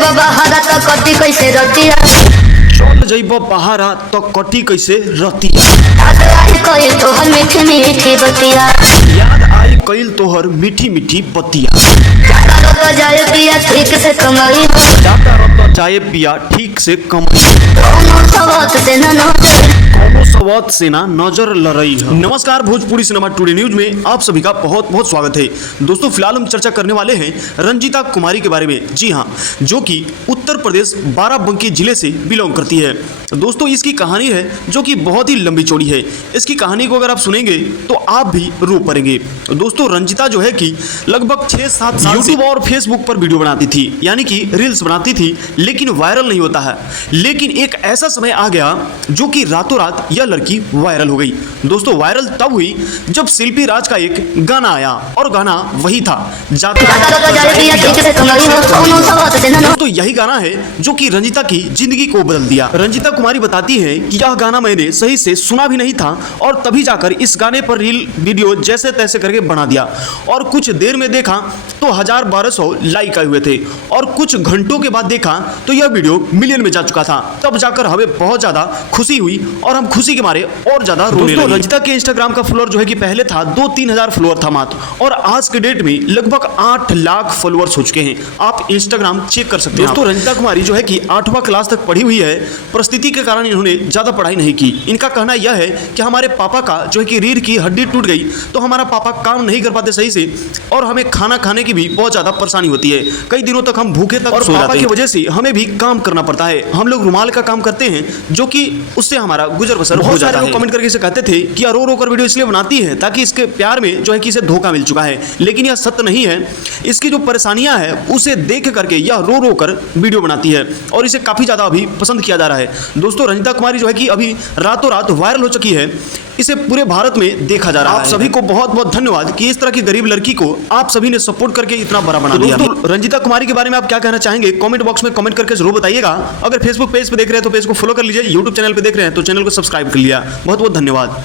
जइबो बहारा त कटी कैसे रतिया चल जइब बहारा तो कटी कैसे रतिया। याद आई कइल तोहर मीठी मीठी बतिया याद आई कइल तोहर मीठी मीठी बतिया। जाता तो जाए पिया ठीक से कमाई जाता रत जाए पिया ठीक से कमाई कोनो सवात से न कोनो सवात से ना नजर लड़ई है। नमस्कार, भोजपुरी सिनेमा टुडे न्यूज में आप सभी का बहुत बहुत स्वागत है। दोस्तों, फिलहाल हम चर्चा करने वाले हैं रंजीता कुमारी के बारे में। जी हाँ, जो कि उत्तर प्रदेश बाराबंकी जिले से बिलोंग करती है। दोस्तों, इसकी कहानी है जो कि बहुत ही लंबी चौड़ी है। इसकी कहानी को अगर आप सुनेंगे तो आप भी रो पड़ेंगे। दोस्तों, रंजीता जो है कि लगभग 6-7 साल यूट्यूब और फेसबुक पर वीडियो बनाती थी, यानी कि रील्स बनाती थी, लेकिन वायरल नहीं होता है। लेकिन एक ऐसा समय आ गया जो कि रातों रात यह लड़की वायरल हो गई। दोस्तों, वायरल तब हुई जब शिल्पी राज का एक गाना आया, और गाना वही था दोस्तों, यही गाना है जो कि रंजीता की जिंदगी को बदल दिया। रंजीता कुमारी बताती है कि यह गाना मैंने सही से सुना भी नहीं था, और तभी जाकर इस गाने पर रील वीडियो जैसे तैसे करके बना दिया, और कुछ देर में देखा तो 1000-1200 लाइक आए हुए थे, और कुछ घंटों के बाद देखा तो यह वीडियो मिलियन में जा चुका था। तब जाकर हमें बहुत ज्यादा खुशी हुई और हम खुशी के मारे और ज्यादा रोने लगे। रंजीता के इंस्टाग्राम का फॉलोअर जो है कि पहले था 2-3 हजार फॉलोअर था मात्र, और आज के डेट में लगभग 8 लाख फॉलोअर्स हो चुके हैं। आप इंस्टाग्राम चेक कर सकते हैं। दोस्तों, रंजीता कुमारी जो है कि 8वां क्लास तक पढ़ी हुई है। परिस्थिति के कारण इन्होंने ज्यादा पढ़ाई नहीं की। इनका कहना यह है कि हमारे पापा का जो है कि रीढ़ की हड्डी टूट गई, तो हमारा पापा काम नहीं कर पाते सही से, और हमें खाना खाने की भी बहुत ज्यादा परेशानी होती है। कई दिनों तक हम भूखे तक सो जाते हैं, की वजह से हमें भी काम करना पड़ता है। हम लोग रुमाल का काम करते हैं, जो कि उससे हमारा गुजर बसर हो जाता है। लोग कमेंट करके इसे कहते थे कि रो रो कर वीडियो इसलिए बनाती है ताकि इसके प्यार में जो है कि इसे धोखा मिल चुका है, लेकिन यह सत्य नहीं है। इसकी जो परेशानियां है उसे देख करके यह रो रो कर वीडियो बनाती है, और इसे काफी ज्यादा अभी पसंद किया जा रहा है। दोस्तों, रंजीता कुमारी जो है कि अभी रातों रात वायरल हो चुकी है। इसे पूरे भारत में देखा जा रहा है। आप सभी को बहुत बहुत धन्यवाद कि इस तरह की गरीब लड़की को आप सभी ने सपोर्ट करके इतना बड़ा बना दिया। दोस्तों, रंजीता कुमारी के बारे में आप क्या कहना चाहेंगे कमेंट बॉक्स में कमेंट करके जरूर बताइएगा। अगर फेसबुक पेज पे देख रहे हैं तो पेज को फॉलो कर लीजिए, यूट्यूब चैनल पे देख रहे हैं तो चैनल को सब्सक्राइब कर लिया। बहुत बहुत धन्यवाद।